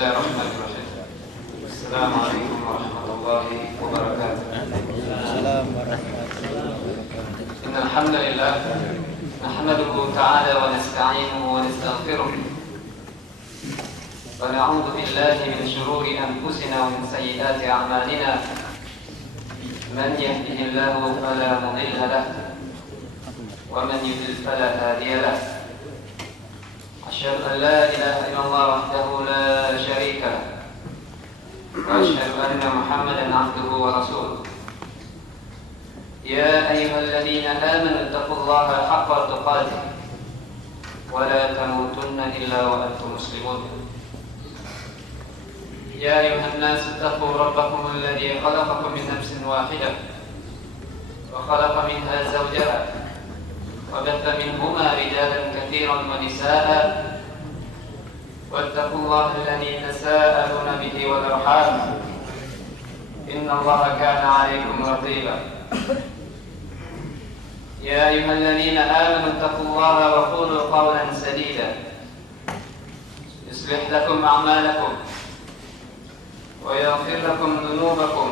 Bismillahirrahmanirrahim. Assalamualaikum warahmatullahi wabarakatuh. Assalamualaikum warahmatullahi wabarakatuh. Innal hamdalillah nahmaduhu ta'ala wa nasta'inuhu wa nastaghfiruh. Wa na'udzu billahi min shururi anfusina wa min sayyiati a'malina. Man yahdihillahu fala mudilla lahu wa man yudlil fala hadiya lahu. أشهد أن لا إله إلا الله وحده لا شريك له وأشهد أن محمدا عبده ورسوله. يا أيها الذين آمنوا اتقوا الله حق تقاته ولا تموتن إلا وأنتم مسلمون. يا أيها الناس اتقوا ربكم الذي خلقكم من نفس واحدة وخلق منها زوجها وبث منهما رجالا كثيرا ونساء واتقوا الله الذي تساءلون به والأرحام إن الله كان عليكم رقيبا. يا أيها الذين آمنوا اتقوا الله وقولوا قولا سديدا يصلح لكم أعمالكم ويغفر لكم ذنوبكم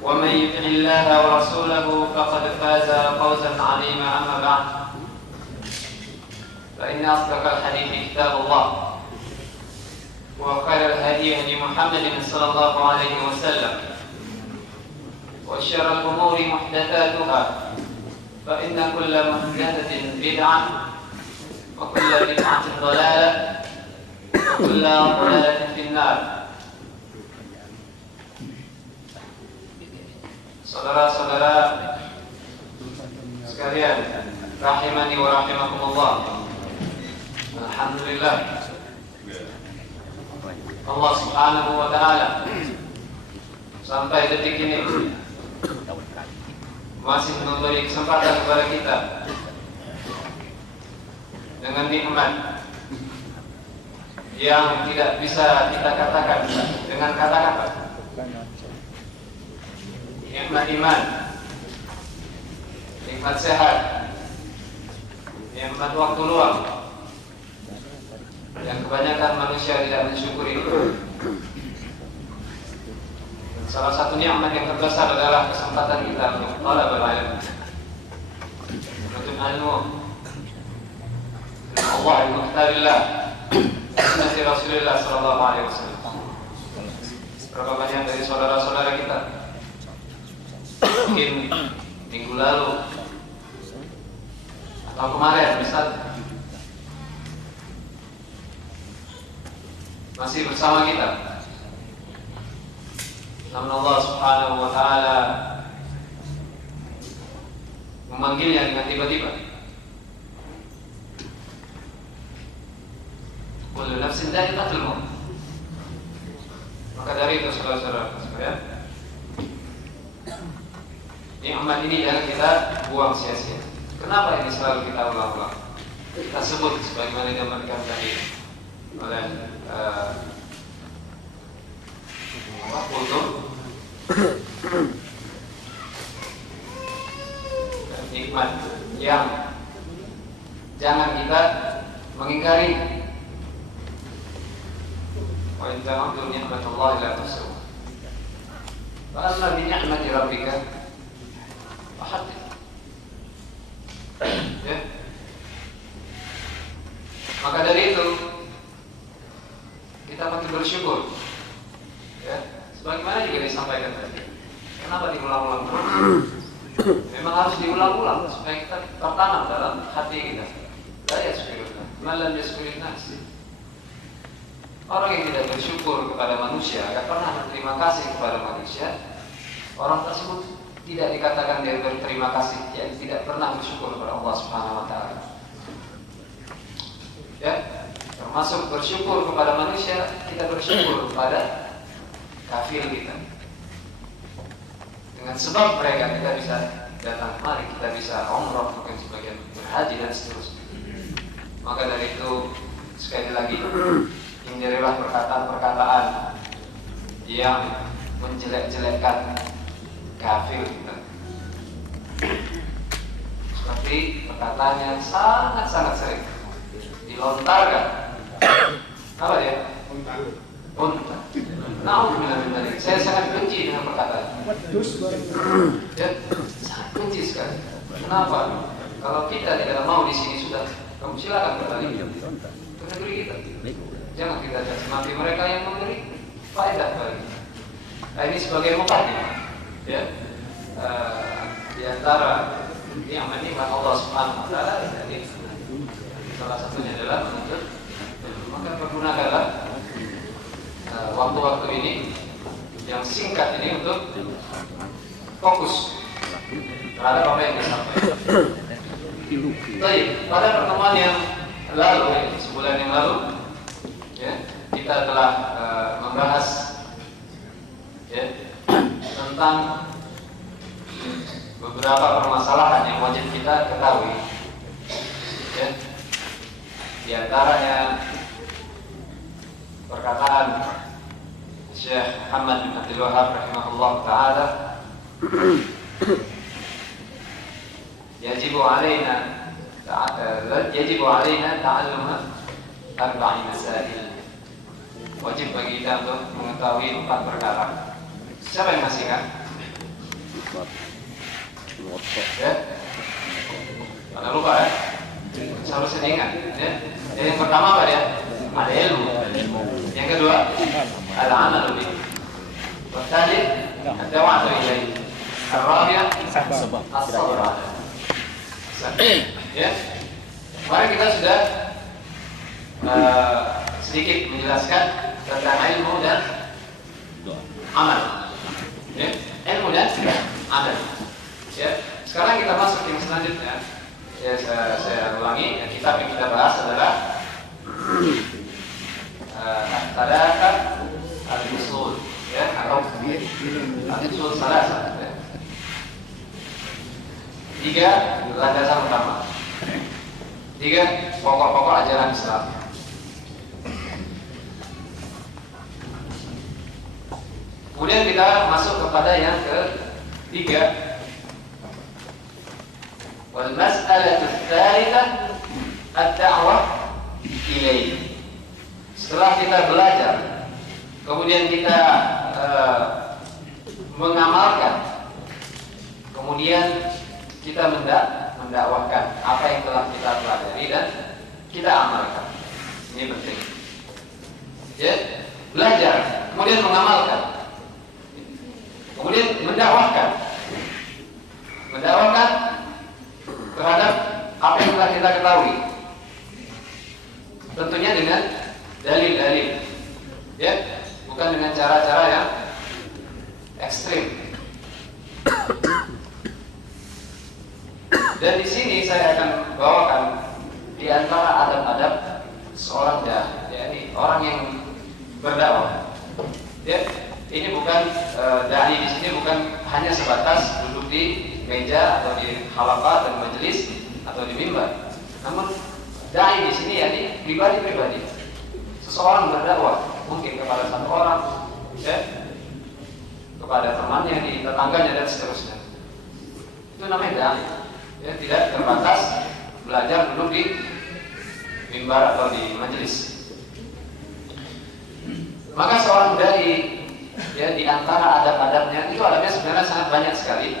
ومن يطع الله ورسوله فقد فاز فوزا عظيما. أما بعد فإن أصدق الحديث كتاب الله وخير الهدي هدي محمد صلى الله عليه وسلم وشر الأمور محدثاتها فإن كل محدثة بدعة وكل بدعة ضلالة وكل ضلالة في النار. Saudara-saudara sekalian, rahimani wa rahimakumullah. Alhamdulillah, Allah Subhanahu wa ta'ala sampai detik ini masih memberi kesempatan kepada kita dengan nikmat yang tidak bisa kita katakan dengan kata-kata. Nikmat iman, nikmat sehat, nikmat waktu luang yang kebanyakan manusia tidak mensyukuri. Salah satu nikmat yang terbesar adalah kesempatan kita untuk talabul ilm, menuntut ilmu. Allah al-Muhtarillah, sunnah Rasulullah sallallahu alaihi wasallam. Berapa banyak dari saudara-saudara kita mungkin minggu lalu atau kemarin misal masih bersama kita, namun Allah Subhanahu wa ta'ala memanggilnya dengan tiba-tiba. Kullu nafsin dha'iqatul maut. Maka dari itu saudara-saudara sekalian, nikmat ini jangan kita buang sia-sia. Kenapa ini selalu kita ulang-ulang? Kita sebut sebagaimana diamalkan tadi oleh nikmat yang jangan kita mengingkari. Wa in ta'uddu ni'matallahi la tuhsuha. Wa amma bi ni'mati rabbika ya. Maka dari itu kita patut bersyukur ya, sebagaimana juga disampaikan tadi. Kenapa diulang-ulang terus? Memang harus diulang-ulang supaya kita tertanam dalam hati kita. Daya syukurna, malam yaskurin nasi. Orang yang tidak bersyukur kepada manusia, tidak pernah berterima kasih kepada manusia, orang tersebut tidak dikatakan dia berterima kasih, yang tidak pernah bersyukur kepada Allah Subhanahu wa ta'ala. Ya, termasuk bersyukur kepada manusia, kita bersyukur kepada kafir kita. Dengan sebab mereka kita bisa datang kemari, kita bisa umrah, mungkin sebagian berhaji dan seterusnya. Maka dari itu sekali lagi hindarilah perkataan-perkataan yang menjelek-jelekkan kafir kita. Seperti perkataan yang sangat-sangat sering dilontarkan. Apa dia? Na'udzubillah min dzalik. Saya sangat benci dengan perkataan. Ya, sangat benci sekali. Kenapa? Kalau kita tidak mau di sini sudah, kamu silakan kembali ke negeri kita. Jangan kita caci maki mereka yang memberi faedah bagi. Nah, ini sebagai mukadimah, ya. Di antara nikmat Allah Subhanahu wa taala, jadi salah satunya adalah menuntut ilmu. Maka pergunakanlah waktu-waktu ini yang singkat ini untuk fokus terhadap apa yang disampaikan. Baik, pada pertemuan yang lalu, sebulan yang lalu, ya, kita telah membahas, ya, tentang beberapa permasalahan yang wajib kita ketahui, ya. Di antaranya perkataan Syekh Muhammad bin Abdul Wahab rahimahullah taala, yajibu alaina ta'allum arba'i masail. Wajib bagi kita untuk mengetahui 4 perkara. Siapa yang masih kan? Ya? Jangan lupa ya. Seharusnya diingat ya. Jadi yang pertama apa ya? Ada ilmu. Yang kedua, al-amal bihi. والثالث الدعوة إليه. الرابع الصبر عليه. Ya, kemarin kita sudah sedikit menjelaskan tentang ilmu dan amal. Ya, ilmu dan amal. Ya, sekarang kita masuk yang selanjutnya. Ya, saya ulangi. Yang kitab yang kita bahas adalah Tadakat al-usul, ya, atau al-usul salah. 3 landasan utama, 3 pokok-pokok ajaran Islam. Kemudian kita masuk kepada yang ketiga, wal mas'alatu tsalitsah ad-da'wah ilaihi. Setelah kita belajar, kemudian kita mengamalkan, kemudian kita mendakwahkan apa yang telah kita pelajari dan kita amalkan. Ini penting. Ya, belajar, kemudian mengamalkan, kemudian mendakwahkan terhadap apa yang telah kita ketahui. Tentunya dengan dalil-dalil, ya, bukan dengan cara-cara yang ekstrim. Dan di sini saya akan bawakan di antara adab-adab seorang dai, yakni orang yang berdakwah. Ya, ini bukan dai di sini bukan hanya sebatas duduk di meja atau di halaqah dan majelis atau di mimbar. Namun dai di sini yakni pribadi-pribadi. Seseorang berdakwah mungkin kepada satu orang, ya, kepada temannya, di tetangganya dan seterusnya. Itu namanya dai. Ya, tidak terbatas belajar duduk di mimbar atau di majelis. Maka seorang dai, ya, di antara adab-adabnya itu adabnya sebenarnya sangat banyak sekali.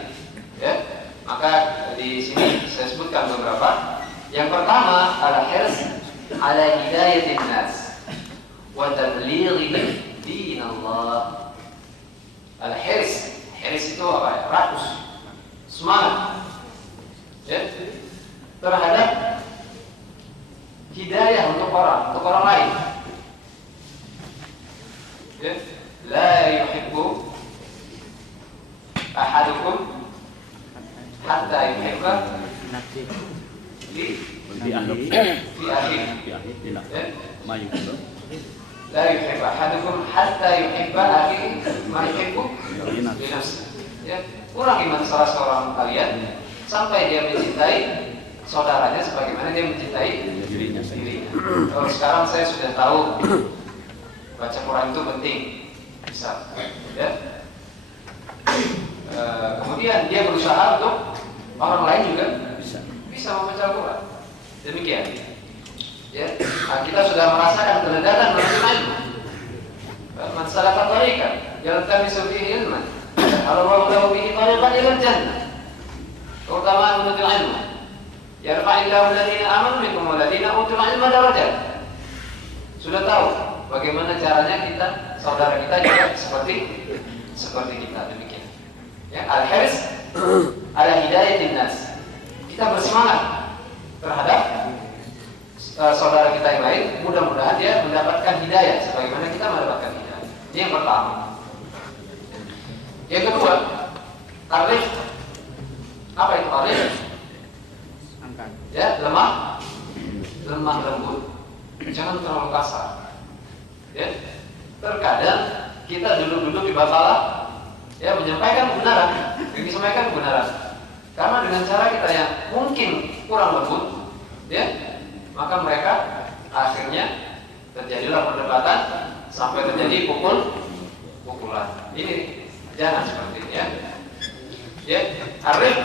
Ya, maka di sini saya sebutkan beberapa. Yang pertama adalah hirs ala hidayatin nas wa tablighi dinallah. Al-hirs, hirs itu apa ya? Rakus, semangat, ya, terhadap hidayah untuk orang lain. Ya, la yuhibbu ahadukum hatta yuhibba fi akhihi. La yuhibbu ahadukum hatta yuhibba akhihi ma yuhibbu li nafsihi. Ya, kurang iman salah seorang kalian sampai dia mencintai saudaranya sebagaimana dia mencintai dirinya. Kalau sekarang saya sudah tahu baca Quran itu penting, bisa, ya. Kemudian dia berusaha untuk orang lain juga bisa membaca Quran. Demikian. Ya, nah, kita sudah merasakan kelezatan menuntut ilmu. Man salaka tariqa yaltamisu fihi ilman Allahu lahu bihi tariqan ila jannah. Keutamaan menuntut ilmu. Yarfa'illahu alladziina aamanu minkum walladziina utul ilma darajat. Sudah tahu bagaimana caranya kita, saudara kita juga seperti kita, demikian. Ya, al-hirs ala hidayatin nas. Kita bersemangat terhadap saudara kita yang lain, mudah-mudahan dia mendapatkan hidayah sebagaimana kita mendapatkan hidayah. Ini yang pertama. Yang kedua, arif. Apa itu arif? Ya, lemah lembut. Jangan terlalu kasar. Ya, terkadang kita duduk di bakalah, ya menyampaikan kebenaran, yang disampaikan kebenaran. Karena dengan cara kita yang mungkin kurang lembut, ya, maka mereka akhirnya terjadilah perdebatan sampai terjadi pukulan. Ini jangan seperti ini, ya. Ya, arif.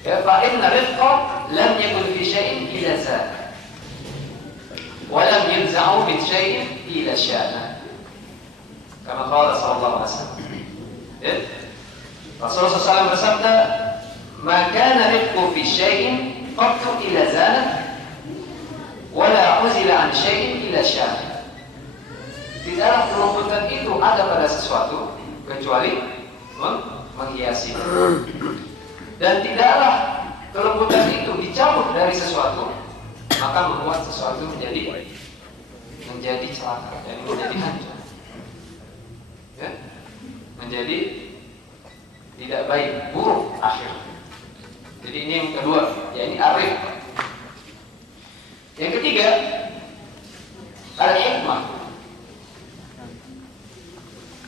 Ya, fa inna rifqa lam yakun fi syai'in illa zad. Wa lam yunza'u min syai'in illa syana. Kama qala sallallahu alaihi wasallam. Ya. Rasulullah SAW bersabda, "Ma kana rifqu fi syai'in qattu illa zana, wa la uzila an syai'in illa syana." Tidaklah kelembutan itu ada pada sesuatu kecuali menghiasi. Dan tidaklah kelembutan itu dicabut dari sesuatu, maka membuat sesuatu menjadi celaka, dan menjadi hancur, ya? Menjadi tidak baik, buruk akhir. Jadi ini yang kedua, ya ini arif. Yang ketiga, al-hikmah.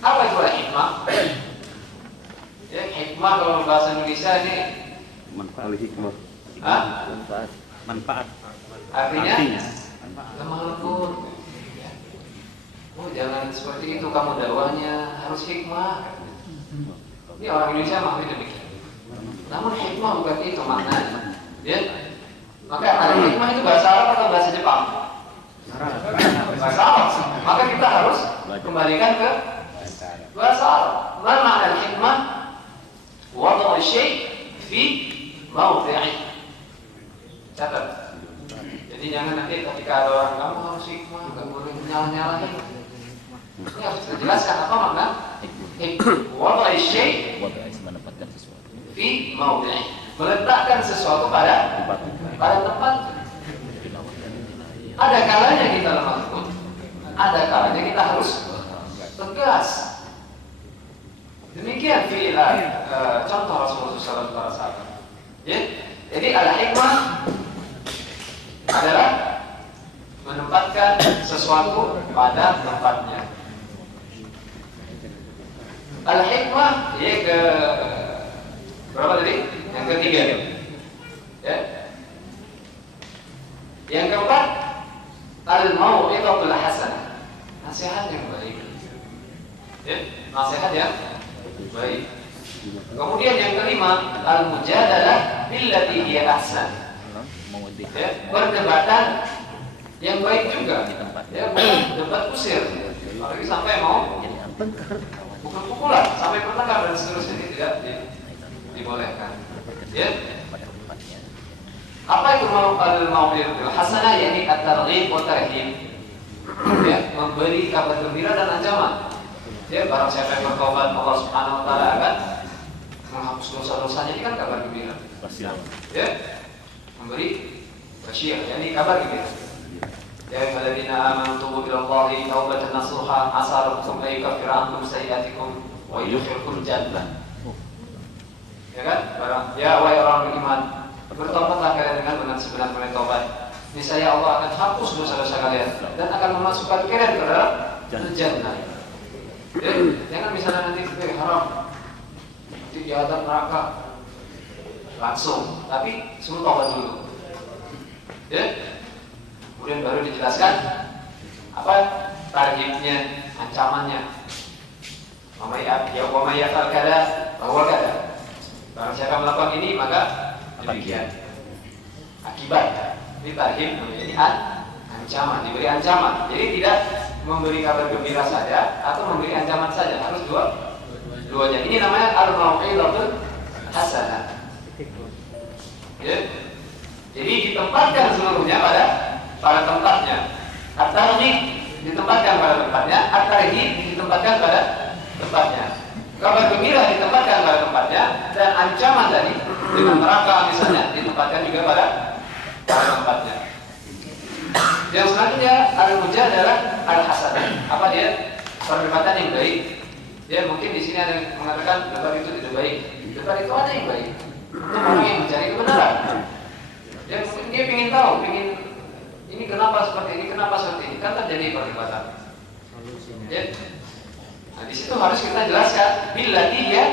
Apa itu al-hikmah? Ya, hikmah kalau bahasa Indonesia ini manfaat hikmah. Manfaat. Artinya lemah lembut. Oh, jangan seperti itu kamu dakwahnya, harus hikmah. Ini orang Indonesia memahami demikian. Namun hikmah bukan itu maknanya. Ya. Maka ada hikmah itu bahasa Arab atau bahasa Jepang? Bahasa Arab. Maka kita harus kembalikan ke bahasa Arab. Mana makna hikmah? Wada'u syai' fi mawdi'i. Catat. Jadi jangan nanti ketika ada orang kamu harus hikmah, nggak boleh nyalah-nyalahin. Ini harus dijelaskan apa makna wada'u syai' menempatkan sesuatu fi mawdi'i. Meletakkan sesuatu pada tempat. Ada kalanya kita lemah lembut, ada kalanya kita harus tegas. Demikian contoh Rasulullah SAW para sahabat. Ya, jadi al-hikmah adalah menempatkan sesuatu pada tempatnya. Al-hikmah ya ke berapa tadi? Yang ketiga. Ya. Yang keempat, al-mau'izatul hasanah. Nasihat yang baik. Ya, nasihat yang baik. Kemudian yang kelima, al-mujadalah billati hiya ahsan. Ya, perdebatan yang baik juga. Ya, bukan debat kusir. Apalagi sampai mau pukul-pukulan, sampai bertengkar dan seterusnya, ini tidak dibolehkan. Ya. Apa itu al-mau'izatul hasanah? Yani at-targhib wa tarhib. Ya, memberi kabar gembira dan ancaman. Ya, barang siapa yang bertobat, Allah Subhanahu wa taala akan menghapus dosa-dosanya. Ini kan kabar gembira. Ya. Memberi basyir, yani kabar gembira. Ya ayyuhalladzina amanu tubu ilallahi taubatan nasuha asa rabbukum an yukaffira ankum sayyi'atikum wa yudkhilkum jannah. Ya kan? Ya wahai orang beriman, bertobatlah kalian dengan sebenar-benar taubat. Niscaya Allah akan hapus dosa-dosa kalian dan akan memasukkan kalian ke dalam jannah. Ya, jangan misalnya nanti haram, nanti di adab neraka langsung, tapi suruh taubat dulu. Ya, kemudian baru dijelaskan apa targetnya, ancamannya. Wa may yaf'al kada bahwa kada. Barang siapa melakukan ini maka demikian akibat. Ini tarhib, ini ancaman, diberi ancaman. Jadi tidak memberi kabar gembira saja atau memberi ancaman saja, harus duanya. Ini namanya al-mau'izatul hasanah. Ya. Jadi ditempatkan seluruhnya pada tempatnya. At-targhib ditempatkan pada tempatnya, at-tarhib ditempatkan pada tempatnya. Kabar gembira ditempatkan pada tempatnya, dan ancaman tadi dengan neraka misalnya ditempatkan juga pada tempatnya. Yang selanjutnya al-mujadalah al-hasanah. Apa dia? Perdebatan yang baik. Ya, mungkin di sini ada yang mengatakan debat itu tidak baik. Debat itu ada yang baik. Untuk orang yang mencari kebenaran. Ya, mungkin dia ingin tahu, ini kenapa seperti ini, kenapa seperti ini, kan terjadi perdebatan. Ya. Nah, di situ harus kita jelaskan billati ya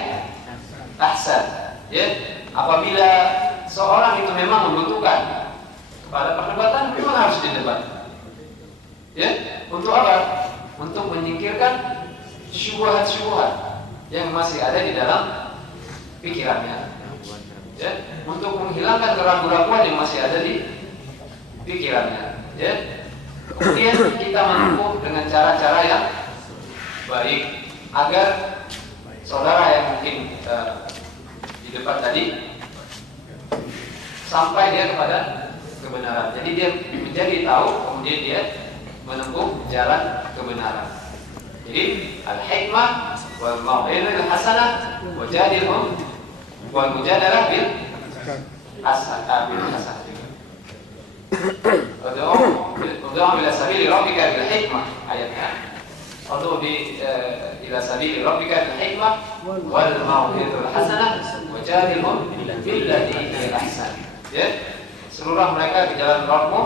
ahsan. Ya, apabila seorang itu memang membutuhkan pada perdebatan, memang harus didebat. Ya, untuk apa? Untuk menyingkirkan syubhat-syubhat yang masih ada di dalam pikirannya. Ya, untuk menghilangkan keraguan-keraguan yang masih ada di pikirannya. Ya. Kemudian kita menempuh dengan cara-cara yang baik agar saudara yang mungkin di depan tadi sampai dia kepada kebenaran. Jadi dia menjadi tahu, kemudian dia menempuh jalan kebenaran. Jadi al-hikmah wal mau'izatul hasanah wajadilhum wal mujadalah bil hasanah. Ud'u ila sabili rabbika bil hikmah, ayatnya. Ud'u ila sabili rabbika bil hikmah wal mau'izatul hasanah wajadilhum billati hiya ahsan. Ya, seluruh mereka di jalan Rabbmu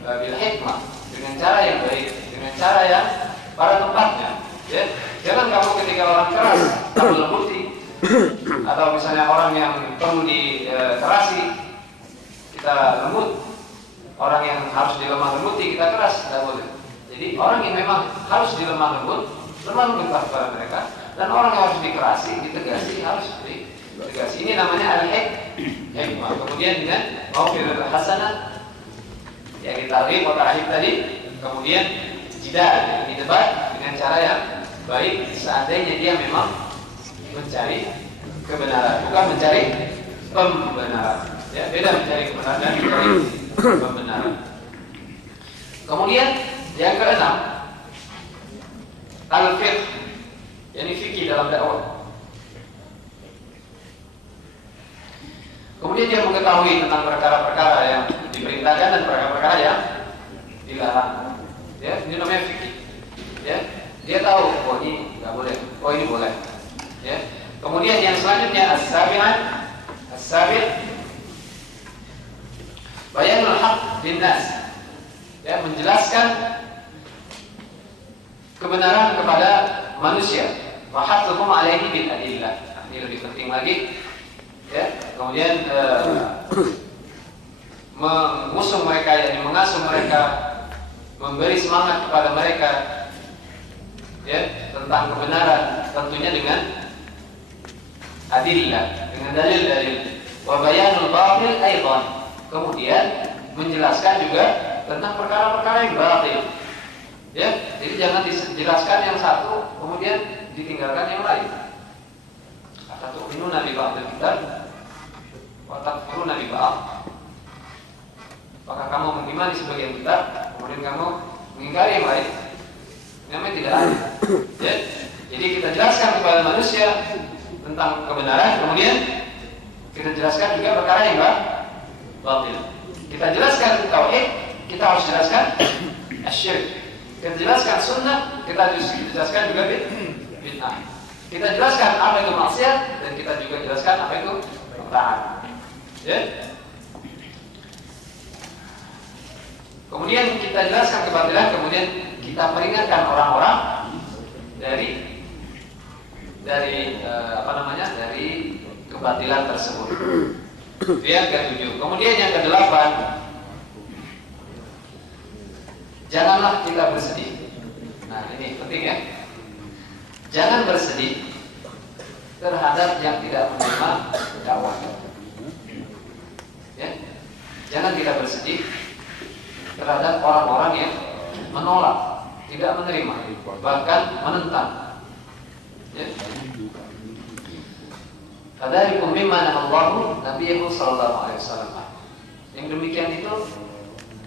bil hikmah, dengan cara yang baik, dengan cara yang pada tempatnya. Ya, jangan kamu ketika orang keras kamu lembuti, atau misalnya orang yang perlu dikerasi kita lembut, orang yang harus dilemah lembuti kita keras, tidak boleh. Jadi orang yang memang harus dilemah lembutkan kepada mereka, dan orang yang harus dikerasi, ditegasi, harus ditegasi. Ini namanya al-hikmah. Kemudian dengan mau'izatul hasanah yang ditarikh atau ahib tadi, kemudian jidal, ini debat dengan cara yang baik, seandainya dia memang mencari kebenaran, bukan mencari pembenaran. Ya, beda mencari kebenaran dan mencari pembenaran. Kemudian yang keenam, al-fiqh, yakni fikih dalam dakwah. Kemudian dia mengetahui tentang perkara-perkara yang diperintahkan dan perkara-perkara yang dilarang. Ya, ini namanya fikih. Ya, dia tahu, oh ini nggak boleh, oh ini boleh. Ya. Kemudian yang selanjutnya as-sabi' bayanul haq linnas. Ya, menjelaskan kebenaran kepada manusia. Wa hasbuhum alaihi bil adillah. Ini lebih penting lagi. Ya, kemudian mengusung mereka, yang mengasuh mereka, memberi semangat kepada mereka, ya, tentang kebenaran, tentunya dengan adillah, dengan dalil-dalil. Wa bayanul batil aidan. Kemudian menjelaskan juga tentang perkara-perkara yang batil. Ya, jadi jangan dijelaskan yang satu kemudian ditinggalkan yang lain. Atatu'minuna bi ba'dil kitab wa takfuruna bi ba'd. Apakah kamu mengimani sebagian kitab, kemudian kamu mengingkari yang lain? Namanya tidak ada. Ya? Jadi kita jelaskan kepada manusia tentang kebenaran, kemudian kita jelaskan juga perkara yang batil. Kita jelaskan tauhid, kita harus jelaskan asy-syirk. Kita jelaskan sunnah, kita jelaskan juga bid'ah. Kita jelaskan apa itu maksiat, dan kita juga jelaskan apa itu taat. Ya? Kemudian kita jelaskan kebatilan, kemudian kita peringatkan orang-orang dari dari kebatilan tersebut. Yang ke-7. Kemudian yang ke-8, janganlah kita bersedih. Nah, ini penting ya. Jangan bersedih terhadap yang tidak menerima dakwah. Ya. Jangan kita bersedih terhadap orang-orang yang menolak, tidak menerima, bahkan menentang. Ya. Fadzalikum mimma nahallahu nabiyyu sallallahu alaihi wasallam. Yang demikian itu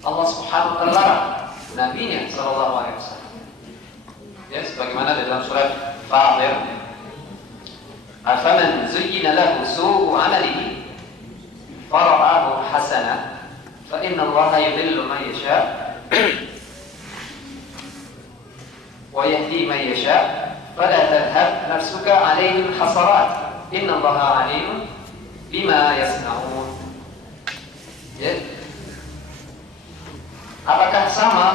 Allah Subhanahu wa taala larang nabinya sallallahu alaihi wasallam. Ya, sebagaimana dalam surat Fatir, afaman zuyyina lahu su'u 'amalihi fara'ahu hasana fa inna Allaha yudhillu man yasha wa yahdi man yasha fala tadhhab nafsuka 'alaihim hasarat inna Allaha 'alimun bima yasna'un. Ya. Apakah sama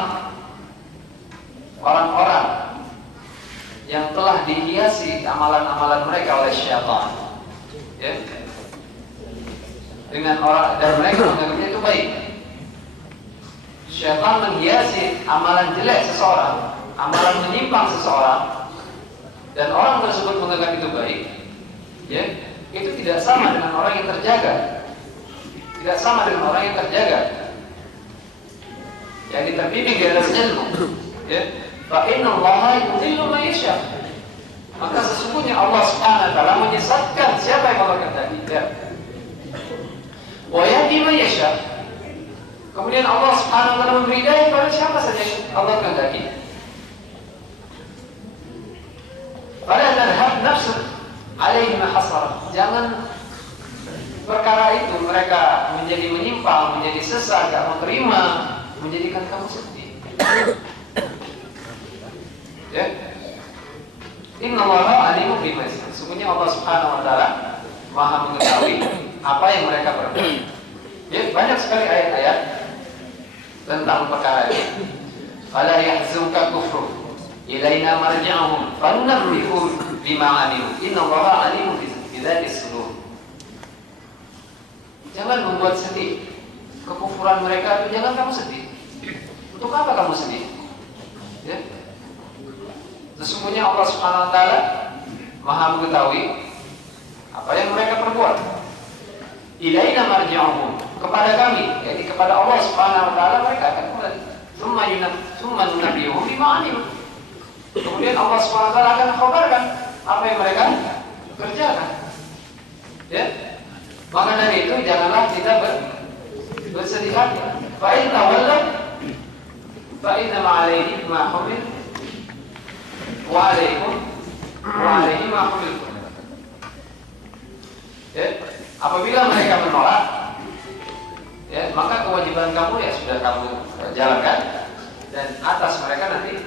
orang-orang yang telah dihiasi amalan-amalan mereka oleh syaitan, ya, dengan orang dan mereka menganggapnya itu baik? Syaitan menghiasi amalan jelek seseorang, amalan menyimpang seseorang, dan orang tersebut menganggap itu baik, ya, itu tidak sama dengan orang yang terjaga. Tidak sama dengan orang yang terjaga, yang terbimbing di atas ilmu. Ya, fa inna Allaha yudhillu man yasha. Maka sesungguhnya Allah Subhanahu wa taala menyesatkan siapa yang Allah kehendaki. Ya. Wa yahdi man yasha. Kemudian Allah Subhanahu wa taala memberi hidayah kepada siapa saja yang Allah kehendaki. Fala tadhhab nafsuk alaihim hasarah. Jangan perkara itu mereka menjadi menyimpang, menjadi sesat, tidak menerima, menjadikan kamu sedih. Ya. Innallaha alimun bima yasna'un. Sesungguhnya Allah Subhanahu wa taala Maha mengetahui apa yang mereka perbuat. Ya, banyak sekali ayat-ayat tentang perkara ini. Fala yahzunka kufru ilaina marji'uhum fanunabbi'uhum bima 'amilu. Innallaha alimun bidzatis sudur. Jangan membuat sedih kekufuran mereka itu, jangan kamu sedih. Untuk apa kamu sedih? Ya. Sesungguhnya Allah Subhanahu wa taala Maha mengetahui apa yang mereka perbuat. Ilaina marji'uhum, kepada kami, yaitu kepada Allah Subhanahu wa taala mereka akan kembali. Tsumma nunabbi'uhum bima 'amilu. Kemudian Allah Subhanahu wa taala akan kabarkan apa yang mereka kerjakan. Ya. Maka dari itu janganlah kita bersedih hati. Fa in tawallaw fa inna ma'alaihi ma humil wa 'alaihi ma humil. Ya, apabila mereka menolak, ya, maka kewajiban kamu ya sudah kamu jalankan, dan atas mereka nanti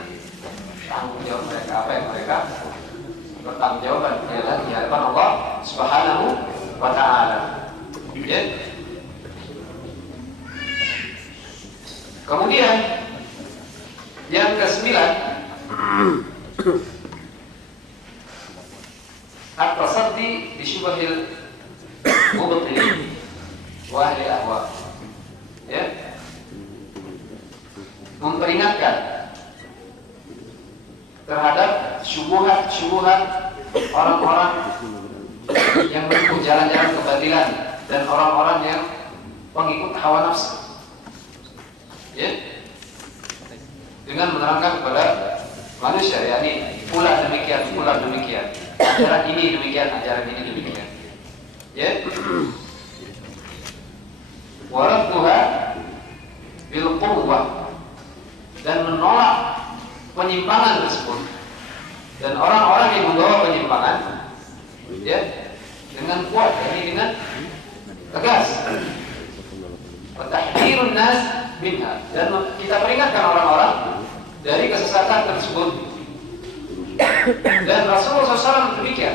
tanggung jawab mereka, apa yang mereka bertanggung jawab adalah di hadapan Allah Subhanahu wa ta'ala. Ya. Kemudian yang ke-9, at-tasaddi bi syubhil mubtilin wa ahli ahwa. Ya. Memperingatkan terhadap syubhat-syubhat orang-orang yang menempuh jalan-jalan kebatilan dan orang-orang yang pengikut hawa nafsu. Ya. Dengan menerangkan kepada manusia, yakni pula demikian, ajaran ini demikian, ajaran ini demikian. Ya. Waradduha bil quwwah, dan menolak penyimpangan tersebut, dan orang-orang yang membawa penyimpangan, ya, dengan kuat, yakni dengan tegas. Tahdhirun nas minha, dan kita peringatkan orang-orang dari kesesatan tersebut. Dan Rasulullah SAW demikian.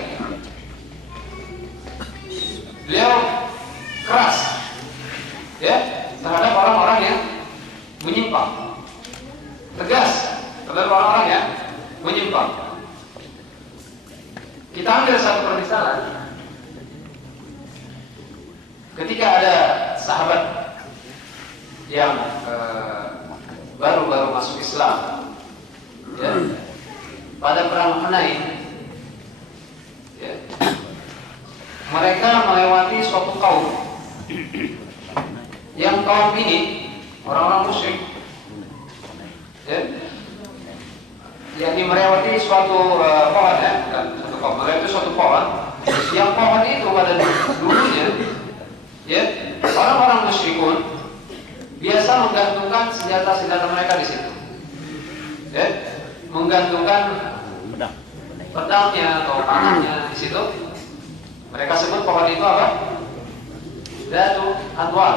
Beliau keras, ya, terhadap orang-orang yang menyimpang, tegas terhadap orang-orang yang menyimpang. Kita ambil satu permisalan. Ketika ada sahabat yang baru-baru masuk Islam, ya, pada perang Hunain, ya, mereka melewati suatu kaum, yang kaum ini orang-orang musyrik, Ya. Yakni melewati suatu pohon ya, bukan suatu pohon, melewati suatu pohon. Yang pohon itu pada dulunya, ya, orang-orang musyrikun biasa menggantungkan senjata-senjata mereka di situ, ya, menggantungkan pedangnya atau panahnya di situ. Mereka sebut pohon itu apa? Datu Anwar.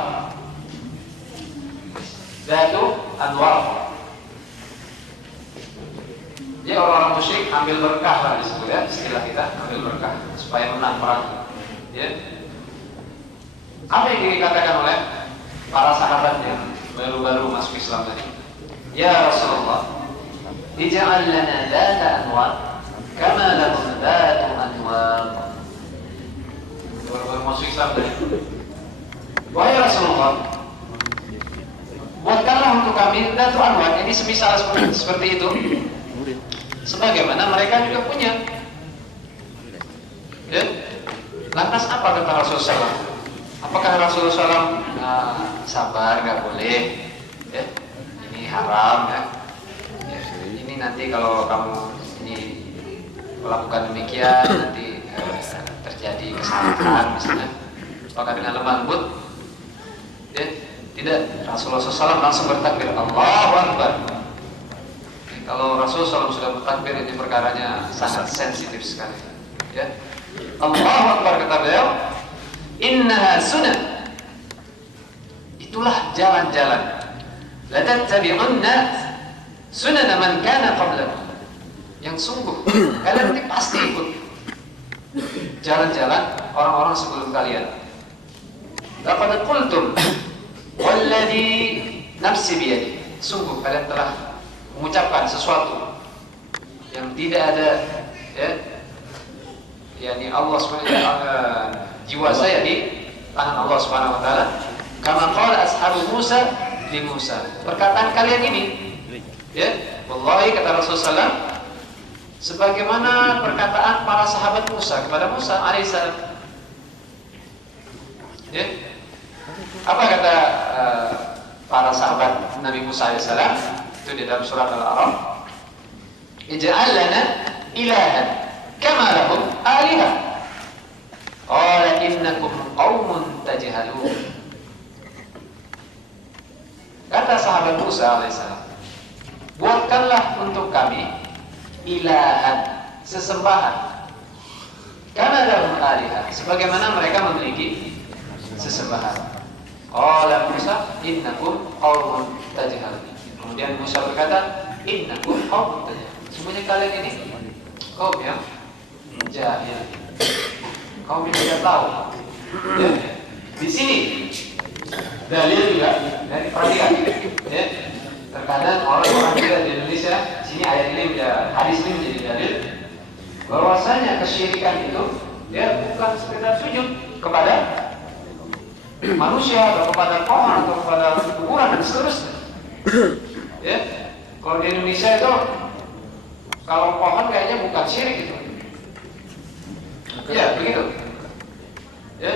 Datu Anwar. Jadi orang-orang musyrik ambil berkah lah disebut ya, istilah kita ambil berkah supaya menang perang. Ya. Apa yang dikatakan oleh para sahabat yang baru-baru masuk Islam tadi? Ya Rasulullah, ij'al lana data anwar kama lahum datu anwar. Baru-baru masuk Islam tadi. Wahai Rasulullah, buatkanlah untuk kami datu anwar, jadi semisal seperti itu. Sebagaimana mereka juga punya. Ya. Lantas apa kata Rasulullah SAW? Apakah Rasulullah SAW sabar, nggak boleh? Ya. Ini haram ya. Ya. Ini nanti kalau kamu ini melakukan demikian nanti terjadi kesalahan misalnya. Apakah dengan lemah lembut? Ya. Tidak. Rasulullah SAW langsung bertakbir, Allahu Akbar. Kalau Rasulullah SAW sudah bertakbir, ini perkaranya sangat sensitif sekali. Ya. Allahu Akbar kata beliau, innaha sunnah. Itulah jalan-jalan. La tattabi'unna sunnah man kana qablakum. Yang sungguh kalian ini pasti ikut jalan-jalan orang-orang sebelum kalian. Laqad qultum walladhi nafsi biyadi. Sungguh kalian telah mengucapkan sesuatu yang tidak ada, ya, yakni Allah SWT, jiwa saya di tangan Allah Subhanahu Wa Taala. Kama qala ashabu Musa li Musa. Perkataan kalian ini, ya, wallahi kata Rasulullah SAW, sebagaimana perkataan para sahabat Musa kepada Musa alaihissalam. Ya, apa kata para sahabat Nabi Musa alaihissalam? Itu di dalam surat Al-A'raf. Ij'al lana ilahan kama lahum alihah. Qala innakum qaumun tajhalun. Kata sahabat Musa alaihissalam, buatkanlah untuk kami ilahan, sesembahan, kama lahum alihah, sebagaimana mereka memiliki sesembahan. Qala Musa innakum qaumun tajhalun. Kemudian Musa berkata, innakum qaumun tajhalun. Semuanya kalian ini kaum yang jahil, kaum yang tidak tahu. Ya. Di sini dalil juga dari perhatikan. Ya. Terkadang orang-orang kita di Indonesia, sini ayat ini hadis ini menjadi dalil bahwasanya kesyirikan itu ya bukan sekedar sujud kepada manusia atau kepada pohon atau kepada kuburan dan seterusnya. Ya, kalau di Indonesia itu kalau pohon kayaknya bukan syirik itu. Ya, begitu. Ya.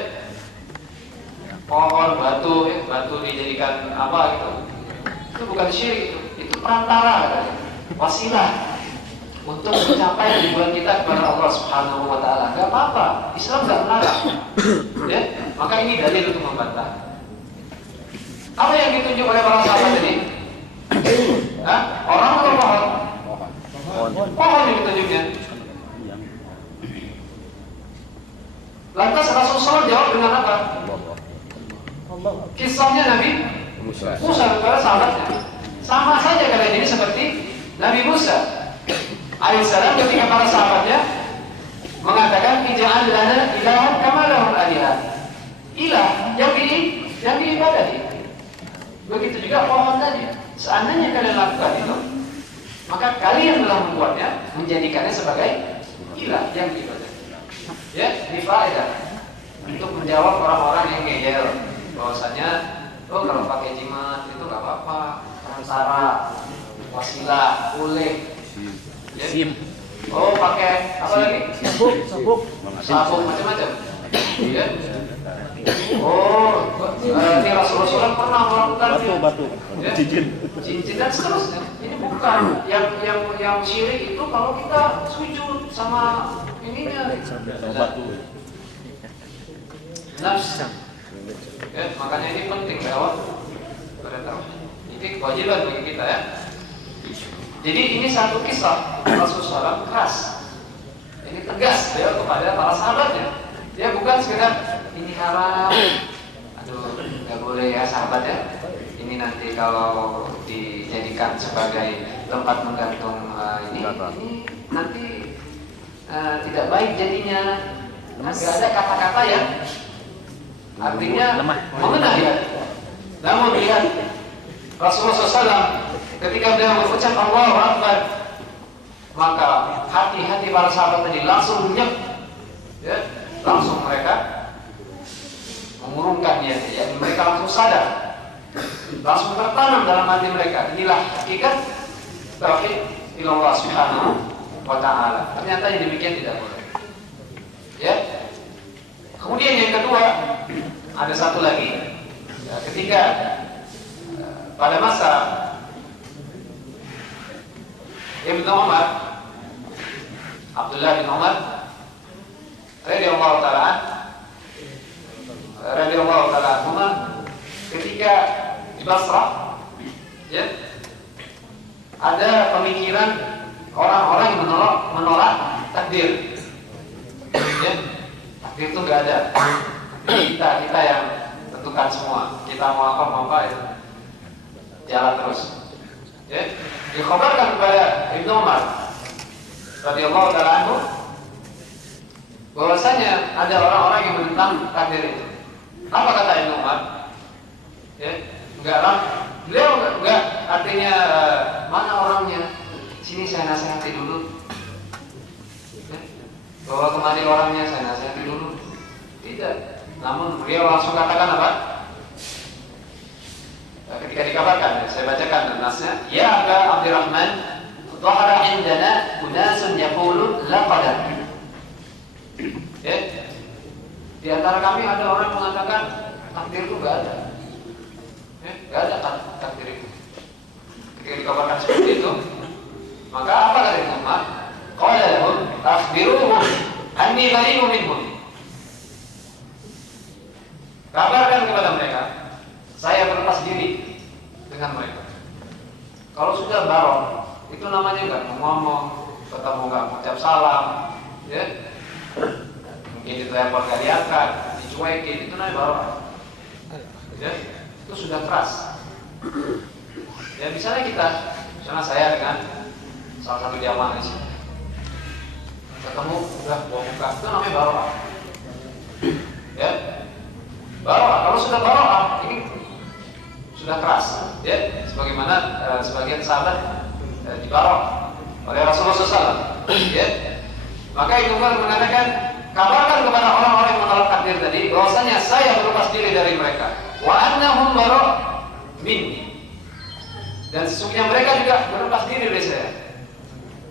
Pohon, batu, ya, batu dijadikan apa gitu. Itu bukan syirik itu perantara katanya. Wasilah untuk mencapai tujuan kita kepada Allah Subhanahu Wa Taala. Gak apa-apa, Islam gak melarang. Ya, maka ini dalil untuk membantah. Apa yang ditunjuk oleh para sahabat ini? Hah? Orang atau pohon? Pohon yang ditunjuknya. Lantas Rasulullah jawab dengan apa? Kisahnya Nabi Musa kepada sahabatnya. Sama saja kalian ini seperti Nabi Musa alaihissalam ketika para sahabatnya mengatakan ij'al lana ilahan kama lahum alihah. Ilah yang diibadahi. Begitu juga pohon tadi. Seandainya kalian lakukan itu, maka kalian telah membuatnya, menjadikannya sebagai ilah yang diibadahi. Ya, ini faedah untuk menjawab orang-orang yang ngeyel bahwasanya, oh kalau pakai jimat itu nggak apa-apa, perantara, wasilah, boleh. Ya. Oh pakai apa lagi? Sabuk macam-macam. Ya. Oh, ini Rasulullah pernah melakukannya. Batu. Ya, Cincin. cincin dan seterusnya. Ini bukan yang syirik itu kalau kita sujud sama ininya. Sama batu. Nafs. Ya, makanya ini penting lewat pada tahu. Ini kewajiban bagi kita ya. Jadi ini satu kisah Rasulullah keras. Ini tegas ya kepada para sahabatnya. Dia bukan sekedar ini haram. Aduh, nggak boleh ya sahabat ya. Ini nanti kalau dijadikan sebagai tempat menggantung ini nanti tidak baik jadinya. Nggak ada kata-kata ya. Artinya mengenai ya. Namun lihat Rasulullah SAW ketika beliau mengucap Allahu Akbar, maka hati-hati para sahabat tadi langsung nyek, ya, langsung mereka mengurungkan niatnya, ya, mereka langsung sadar, langsung tertanam dalam hati mereka. Inilah hakikat tauhid ilallah subhanahu wa ta'ala. Ternyata yang demikian tidak boleh. Ya. Kemudian yang kedua, ada satu lagi, ya, ketika pada masa Ibnu Umar, Abdullah bin Umar radhiyallahu taala anhu, ketika di Basrah, ya, ada pemikiran orang-orang yang menolak takdir. Ya, takdir itu nggak ada. Kita yang tentukan semua. Kita mau apa ya, jalan terus. Ya, dikhabarkan kepada Ibnu Umar radhiyallahu taala anhu bahwasanya ada orang-orang yang menentang takdir itu. Apa kata Ibnu Umar? Ya, enggak, beliau enggak, artinya mana orangnya? Sini saya nasihati dulu. Ya, bawa kemari orangnya, saya nasihati dulu. Tidak. Namun beliau langsung katakan apa? Ketika dikabarkan, saya bacakan nasnya. Ya Aba Abdurrahman, dhahara indana unasun yaqulun la qadar. Ya. Di antara kami ada orang yang mengatakan takdir itu enggak ada. Ya, enggak ada takdir itu. Ketika dikabarkan seperti itu, maka apa kata Ibnu Umar? Qala lahum akhbiruhum anni bari'un minhum. Kabarkan kepada mereka, saya berlepas diri dengan mereka. Kalau sudah barok, itu namanya enggak ngomong, ketemu enggak mengucap salam, ya. Mungkin dilempar, gak diangkat, dicuekin, itu namanya barok. Ya, itu sudah keras. Ya, misalnya saya dengan salah satu jamaah di sini, ketemu udah bawa muka, itu namanya barok. Ya, barok. Kalau sudah barok, ini sudah keras, ya. Sebagaimana sebagian sahabat dibarok oleh Rasulullah SAW, ya. Maka itu mengatakan, kabarkan kepada orang-orang yang menolak takdir tadi bahwasanya saya berlepas diri dari mereka. Wa annahum bara minni. Dan sesungguhnya mereka juga berlepas diri dari saya.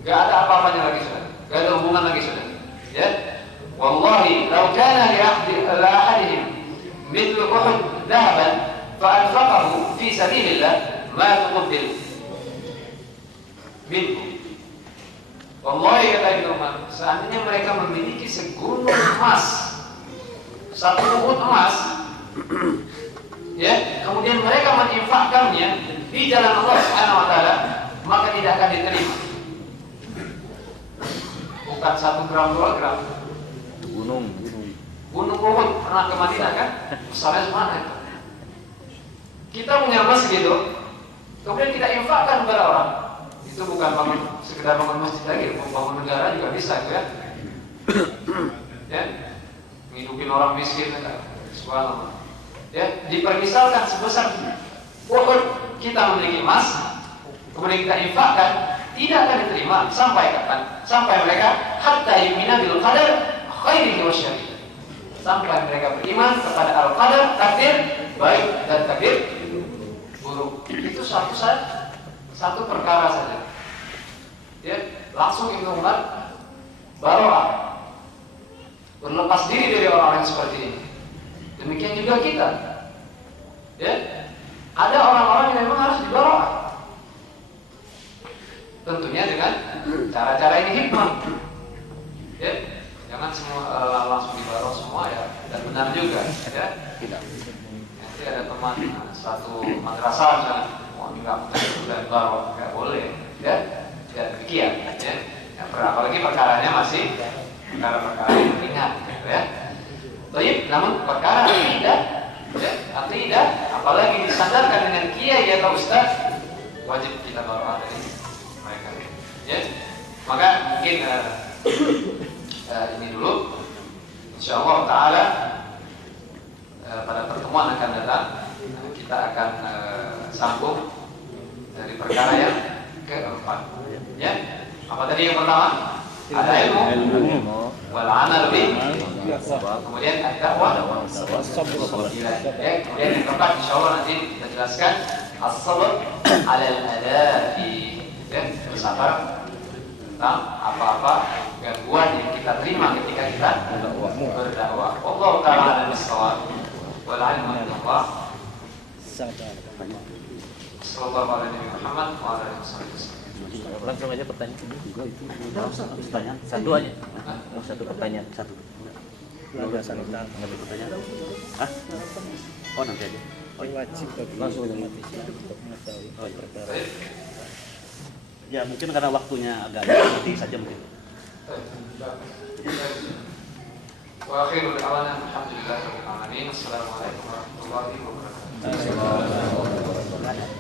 Gak ada apa-apanya lagi sudah. Gak ada hubungan lagi sudah. Ya. Wallahi law kana li ahadihim mithlu Uhud dhahaban fa anfaqahu fi sabilillah ma tuqbil minhu. Wallahi kata Ibnu Umar, seandainya mereka memiliki segunung emas, satu Uhud emas, ya, kemudian mereka menginfakkannya di jalan Allah Subhanahu wa taala, maka tidak akan diterima. Bukan 1 gram 2 gram. Gunung Uhud, pernah ke Madinah kan? Besarnya semana itu. Kita punya emas gitu, kemudian kita infakkan kepada orang. Itu bukan sekedar bangun masjid lagi, bangun negara juga bisa itu ya. Ya, ngidupin orang miskin kan, subhanallah. Ya, dipermisalkan sebesar Uhud, kita memiliki emas, kemudian kita infakkan, tidak akan diterima sampai kapan? Sampai mereka hatta yu'minu bil qadar khairihi wa syarrihi. Sampai mereka beriman kepada al-qadar, takdir baik dan takdir buruk. Itu satu perkara saja. Ya, langsung Ibnu Umar baroah, berlepas diri dari orang-orang seperti ini. Demikian juga kita. Ya, ada orang-orang yang memang harus dibawa. Tentunya dengan cara-cara ini hikmah. Ya, jangan semua langsung dibawa semua ya, dan benar juga. Ya, Tidak. nanti ada teman satu madrasah misalnya, mau juga dan bawa nggak boleh. Ya, ya demikian. Ya, apalagi perkaranya masih perkara-perkara yang ringan. Ya. Baik, namun perkara akidah, ya, akidah, apalagi disandarkan dengan kiai atau ustaz, wajib kita bawa dari mereka. Ya, maka mungkin ini dulu. Insyaallah Taala pada pertemuan akan datang kita akan sambung dari perkara yang keempat. Ya, apa tadi yang pertama? Ada ilmu, wal amal bi, kemudian ad-da'wah, ya, kemudian yang keempat insyaallah nanti kita jelaskan as-sabr 'ala al-ada'i, ya, bersabar tentang apa-apa gangguan yang kita terima ketika kita berdakwah. Wallahu ta'ala bis-shawab wal 'ilmu indallah. Sabar. Sallallahu alaihi Muhammad wa alihi wasallam. Langsung aja pertanyaan. Tidak usah pertanyaan. Satu aja. Satu pertanyaan. Satu. Ada santan. Nggak ada pertanyaan? Hah? Oh nanti aja. Wajib bagi Langsung aja. umat Islam untuk mengetahui perkara. Ya mungkin karena waktunya agak nanti saja mungkin. Wa akhirul da'wana alhamdulillahirabbil alamin. Assalamualaikum warahmatullahi wabarakatuh. Assalamualaikum warahmatullahi wabarakatuh.